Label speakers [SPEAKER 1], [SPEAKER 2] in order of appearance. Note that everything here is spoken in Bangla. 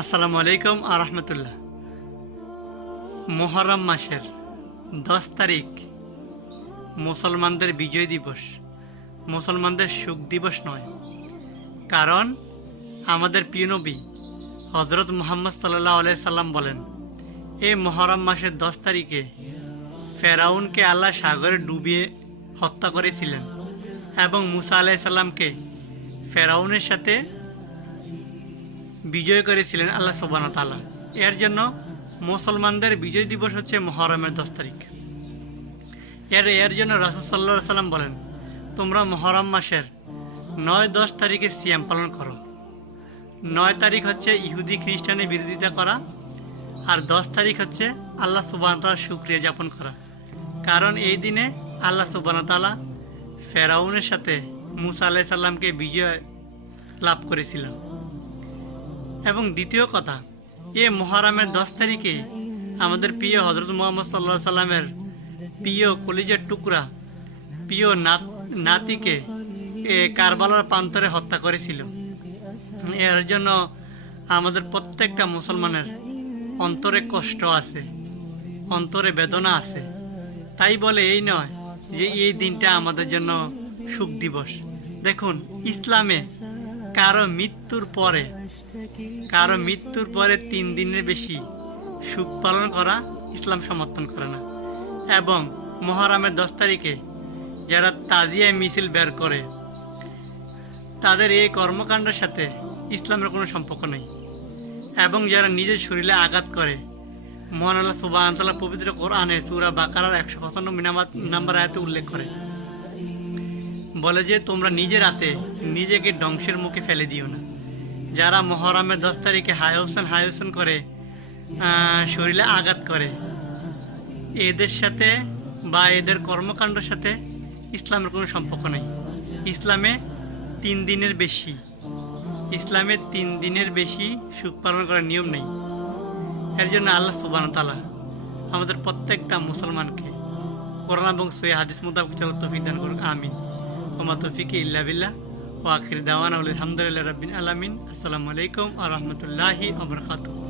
[SPEAKER 1] আসসালামু আলাইকুম আ রহমতুল্লাহ। মোহরম মাসের দশ তারিখ মুসলমানদের বিজয় দিবস। মুসলমানদের সুখ দিবস নয়। কারণ আমাদের প্রিয় নবী হজরত মুহাম্মদ সাল্লাহ আলাই সাল্লাম বলেন এই মহরম মাসের দশ তারিখে ফেরাউনকে আল্লাহ সাগরে ডুবিয়ে হত্যা করেছিলেন এবং মুসা আলাহ সাল্লামকে ফেরাউনের সাথে বিজয় করেছিলেন আল্লাহ সোবান তালা এর জন্য মুসলমানদের বিজয় দিবস হচ্ছে মহরমের দশ তারিখ। এর এর জন্য রাসুল সাল্লা সাল্লাম বলেন, তোমরা মহরম মাসের নয়, দশ তারিখে সিয়াম পালন করো। নয় তারিখ হচ্ছে ইহুদি খ্রিস্টানের বিরোধিতা করা আর দশ তারিখ হচ্ছে আল্লাহ সুবান তালার সুক্রিয়া যাপন করা। কারণ এই দিনে আল্লাহ সুবান তালা ফেরাউনের সাথে মুসা আলাহ সাল্লামকে বিজয় লাভ করেছিলেন। এবং দ্বিতীয় কথা, এ মহারামের দশ তারিখে আমাদের প্রিয় হজরত মোহাম্মদ সাল্লাহ সাল্লামের প্রিয় কলিজের টুকরা, প্রিয় নাত নাতিকে এ কারবালার প্রান্তরে হত্যা করেছিল। এর জন্য আমাদের প্রত্যেকটা মুসলমানের অন্তরে কষ্ট আছে, অন্তরে বেদনা আছে। তাই বলে এই নয় যে এই দিনটা আমাদের জন্য সুখ দিবস। দেখুন, ইসলামে কারও মৃত্যুর পরে, কারও মৃত্যুর পরে তিন দিনের বেশি সুখ পালন করা ইসলাম সমর্থন করে না। এবং মহরমের দশ তারিখে যারা তাজিয়া মিছিল বের করে, তাদের এই কর্মকাণ্ডের সাথে ইসলামের কোনো সম্পর্ক নেই। এবং যারা নিজের শরীরে আঘাত করে, মহান আল্লাহ সুবাহ পবিত্র কোরআনে চূড়া বাকারার একশো পঁচানব্বই নাম্বার আয়াতে উল্লেখ করে। বলে যে, তোমরা নিজের হাতে নিজেকে ধ্বংসের মুখে ফেলে দিও না। যারা মহরমের দশ তারিখে হাই হোসেন হাই হোসেন করে শরীরে আঘাত করে, এদের সাথে বা এদের কর্মকাণ্ডের সাথে ইসলামের কোনো সম্পর্ক নেই। ইসলামে তিন দিনের বেশি, ইসলামে তিন দিনের বেশি সুখ পালন করার নিয়ম নেই। এর জন্য আল্লাহ সুবান তালা আমাদের প্রত্যেকটা মুসলমানকে করোনা এবং সই হাদিস মোতাবেক চলো তফিক দান করুক। আমিন। وما توفيق إلا بالله. وآخر دعوانا والحمد لله رب العالمين. السلام عليكم ورحمة الله وبركاته.